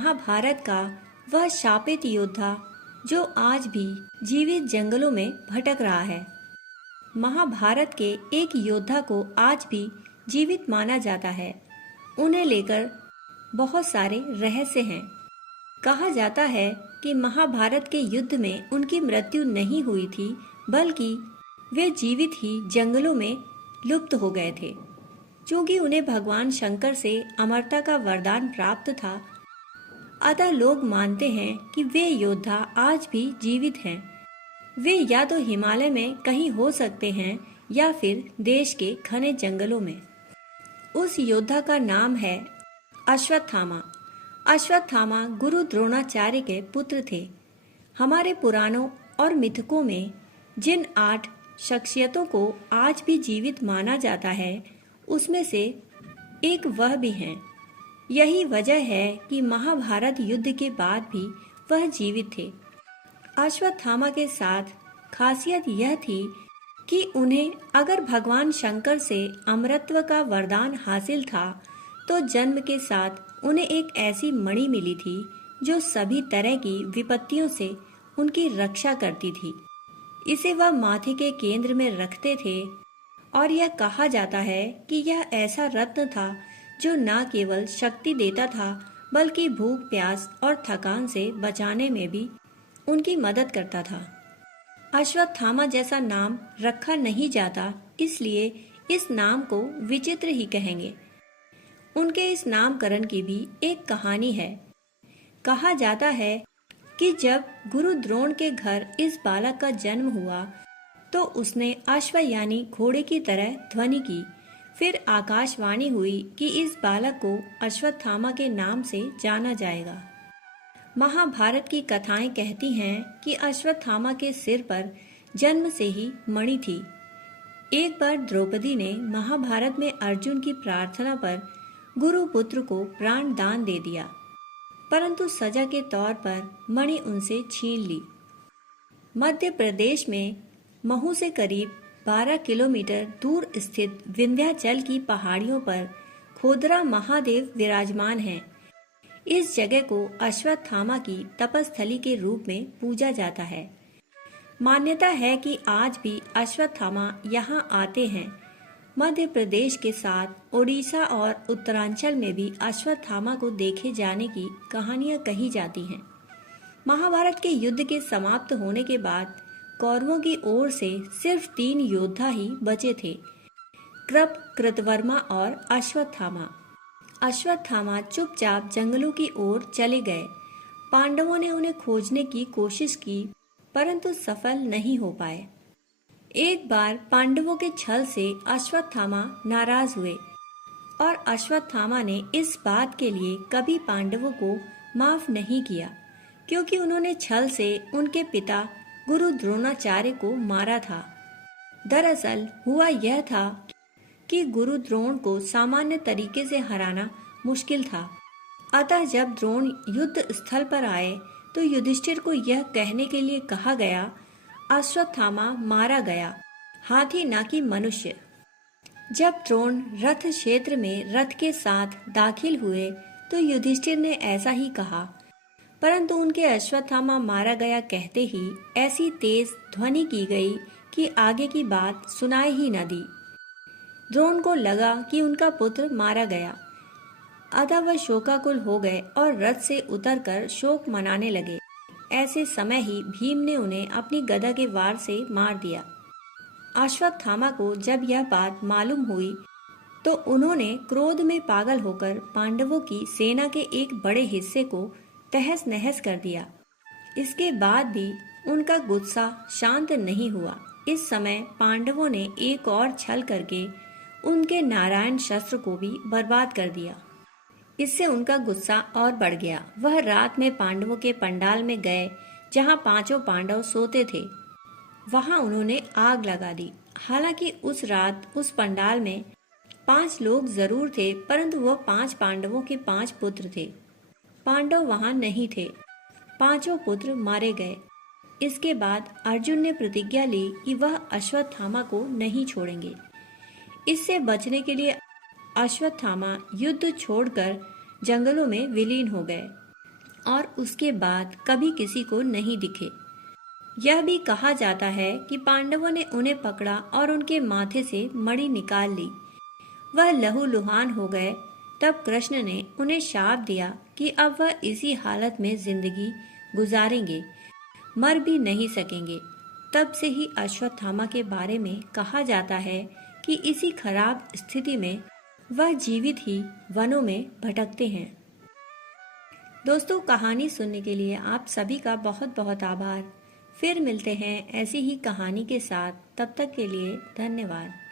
महाभारत का वह शापित योद्धा जो आज भी जीवित जंगलों में भटक रहा है। महाभारत के एक योद्धा को आज भी जीवित माना जाता है। उन्हें लेकर बहुत सारे रहस्य हैं। कहा जाता है कि महाभारत के युद्ध में उनकी मृत्यु नहीं हुई थी, बल्कि वे जीवित ही जंगलों में लुप्त हो गए थे। क्योंकि उन्हें भगवान शंकर से अमरता का वरदान प्राप्त था, अतः लोग मानते हैं कि वे योद्धा आज भी जीवित हैं। वे या तो हिमालय में कहीं हो सकते हैं या फिर देश के घने जंगलों में। उस योद्धा का नाम है अश्वत्थामा। अश्वत्थामा गुरु द्रोणाचार्य के पुत्र थे। हमारे पुराणों और मिथकों में जिन 8 शख्सियतों को आज भी जीवित माना जाता है, उसमें से एक वह भी हैं। यही वजह है कि महाभारत युद्ध के बाद भी वह जीवित थे। अश्वत्थामा के साथ खासियत यह थी कि उन्हें अगर भगवान शंकर से अमरत्व का वरदान हासिल था, तो जन्म के साथ उन्हें एक ऐसी मणि मिली थी जो सभी तरह की विपत्तियों से उनकी रक्षा करती थी। इसे वह माथे के केंद्र में रखते थे और यह कहा जाता है कि यह ऐसा रत्न था जो न केवल शक्ति देता था, बल्कि भूख, प्यास और थकान से बचाने में भी उनकी मदद करता था। अश्वत्थामा जैसा नाम रखा नहीं जाता, इसलिए इस नाम को विचित्र ही कहेंगे। उनके इस नामकरण की भी एक कहानी है। कहा जाता है कि जब गुरु द्रोण के घर इस बालक का जन्म हुआ, तो उसने अश्व यानी घोड़े की तरह ध्वनि की। फिर आकाशवाणी हुई कि इस बालक को अश्वत्थामा के नाम से जाना जाएगा। महाभारत की कथाएं कहती हैं कि अश्वत्थामा के सिर पर जन्म से ही मणि थी। एक बार द्रौपदी ने महाभारत में अर्जुन की प्रार्थना पर गुरु पुत्र को प्राण दान दे दिया, परंतु सजा के तौर पर मणि उनसे छीन ली। मध्य प्रदेश में महू से करीब 12 किलोमीटर दूर स्थित विंध्याचल की पहाड़ियों पर खोदरा महादेव विराजमान हैं। इस जगह को अश्वत्थामा की तपस्थली के रूप में पूजा जाता है। मान्यता है कि आज भी अश्वत्थामा यहाँ आते हैं। मध्य प्रदेश के साथ ओडिशा और उत्तरांचल में भी अश्वत्थामा को देखे जाने की कहानियां कही जाती हैं। महाभारत के युद्ध के समाप्त होने के बाद कौरवों की ओर से सिर्फ 3 योद्धा ही बचे थे, कृप, कृतवर्मा और अश्वत्थामा। अश्वत्थामा चुपचाप जंगलों की ओर चले गए। पांडवों ने उन्हें खोजने की कोशिश की, परंतु सफल नहीं हो पाए। एक बार पांडवों के छल से अश्वत्थामा नाराज हुए और अश्वत्थामा ने इस बात के लिए कभी पांडवों को माफ नहीं किया, क्योंकि उन्होंने छल से उनके पिता गुरु द्रोणाचार्य को मारा था। दरअसल हुआ यह था कि गुरु द्रोण को सामान्य तरीके से हराना मुश्किल था। अतः जब द्रोण युद्ध स्थल पर आए, तो युधिष्ठिर को यह कहने के लिए कहा गया, अश्वत्थामा मारा गया, हाथी ना कि मनुष्य। जब द्रोण रथ क्षेत्र में रथ के साथ दाखिल हुए, तो युधिष्ठिर ने ऐसा ही कहा, परंतु उनके अश्वत्थामा मारा गया कहते ही ऐसी तेज ध्वनि की गई कि आगे की बात सुनाई ही न दी। द्रोण को लगा कि उनका पुत्र मारा गया, अतः वह शोकाकुल हो गए और रथ से उतरकर शोक मनाने लगे। ऐसे समय ही भीम ने उन्हें अपनी गदा के वार से मार दिया। अश्वत्थामा को जब यह बात मालूम हुई, तो उन्होंने क्रोध में पागल होकर पांडवों की सेना के एक बड़े हिस्से को तहस नहस कर दिया। इसके बाद भी उनका गुस्सा शांत नहीं हुआ। इस समय पांडवों ने एक और छल करके उनके नारायण शस्त्र को भी बर्बाद कर दिया। इससे उनका गुस्सा और बढ़ गया। वह रात में पांडवों के पंडाल में गए, जहां 5 पांडव सोते थे। वहां उन्होंने आग लगा दी। हालांकि उस रात उस पंडाल में 5 लोग जरूर थे, परंतु वह 5 पांडवों के 5 पुत्र थे। पांडव वहां नहीं थे। 5 पुत्र मारे गए। इसके बाद अर्जुन ने प्रतिज्ञा ली कि वह अश्वत्थामा को नहीं छोड़ेंगे। इससे बचने के लिए अश्वत्थामा युद्ध छोड़कर जंगलों में विलीन हो गए। और उसके बाद कभी किसी को नहीं दिखे। यह भी कहा जाता है कि पांडवों ने उन्हें पकड़ा और उनके माथे से मणि निकाल ली। वह लहूलुहान हो गए। तब कृष्ण ने उन्हें शाप दिया कि अब वह इसी हालत में जिंदगी गुजारेंगे, मर भी नहीं सकेंगे। तब से ही अश्वत्थामा के बारे में कहा जाता है कि इसी खराब स्थिति में वह जीवित ही वनों में भटकते हैं। दोस्तों, कहानी सुनने के लिए आप सभी का बहुत बहुत आभार। फिर मिलते हैं ऐसी ही कहानी के साथ। तब तक के लिए धन्यवाद।